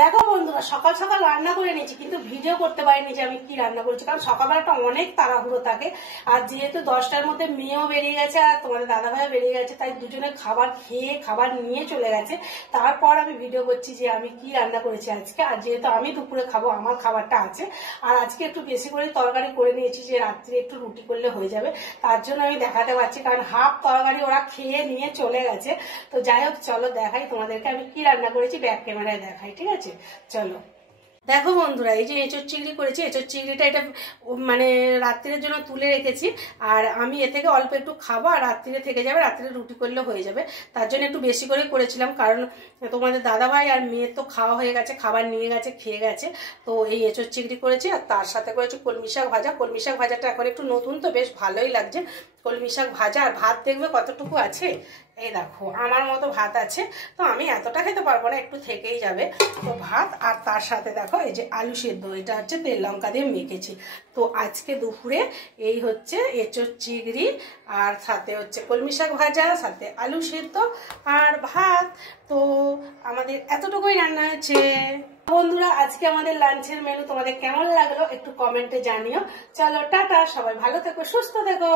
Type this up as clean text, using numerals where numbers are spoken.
দেখো বন্ধুরা, সকাল সকাল রান্না করে নিয়েছি, কিন্তু ভিডিও করতে পারিনি যে আমি কি রান্না করেছি, কারণ সকালবেলাটা অনেক তাড়াহুড়ো থাকে। আর যেহেতু 10টার মধ্যে মেয়েও বেরিয়ে গেছে আর তোমাদের দাদা ভাইও বেরিয়ে গেছে, তাই দুজনে খাবার খেয়ে খাবার নিয়ে চলে গেছে। তারপর আমি ভিডিও করছি যে আমি কি রান্না করেছি আজকে। আর যেহেতু আমি দুপুরে খাবো, আমার খাবারটা আছে। আর আজকে একটু বেশি করে তরকারি করে নিয়েছি, যে রাত্রে একটু রুটি করলে হয়ে যাবে, তার জন্য আমি দেখাতে পারছি, কারণ হাফ তরকারি ওরা খেয়ে নিয়ে চলে গেছে। তো যাই হোক, চলো দেখাই তোমাদেরকে আমি কি রান্না করেছি, ব্যাক ক্যামেরায় দেখাই, ঠিক আছে? চলো দেখো বন্ধুরা, এই যে এঁচোর চিংড়ি করেছি। এঁচোর চিংড়িটা এটা মানে রাত্রির জন্য তুলে রেখেছি, আর আমি এ থেকে অল্প একটু খাবো, আর রাত্রিরে থেকে যাবে, রাত্রিরে রুটি করলে হয়ে যাবে। তার জন্য একটু বেশি করে করেছিলাম, কারণ তোমাদের দাদাভাই আর মেয়ের তো খাওয়া হয়ে গেছে, খাবার নিয়ে গেছে, খেয়ে গেছে। তো এই এঁচোর চিংড়ি করেছি, আর তার সাথে করেছি কলমি শাক ভাজা। কলমি শাক ভাজাটা এখন একটু নতুন, তো বেশ ভালোই লাগছে। কলমি শাক ভাজা, আর ভাত দেখবে কতটুকু আছে, এই দেখো আমার মতো ভাত আছে। তো আমি এতটা খেতে পারবো না, একটু থেকেই যাবে। তো ভাত, আর তার সাথে দেখো এই যে আলু সেদ্ধ, এটা হচ্ছে তেল লঙ্কা দিয়ে মেখেছি। তো আজকে দুপুরে এই হচ্ছে এঁচোর চিংড়ি, আর সাথে হচ্ছে কলমি শাক ভাজা, সাথে আলু সেদ্ধ আর ভাত। তো আমাদের এতটুকুই রান্না হয়েছে। বন্ধুরা, আজকে আমাদের লাঞ্চের মেনু তোমাদের কেমন লাগলো একটু কমেন্টে জানিও। চলো টাটা, সবাই ভালো থেকো, সুস্থ থেকো।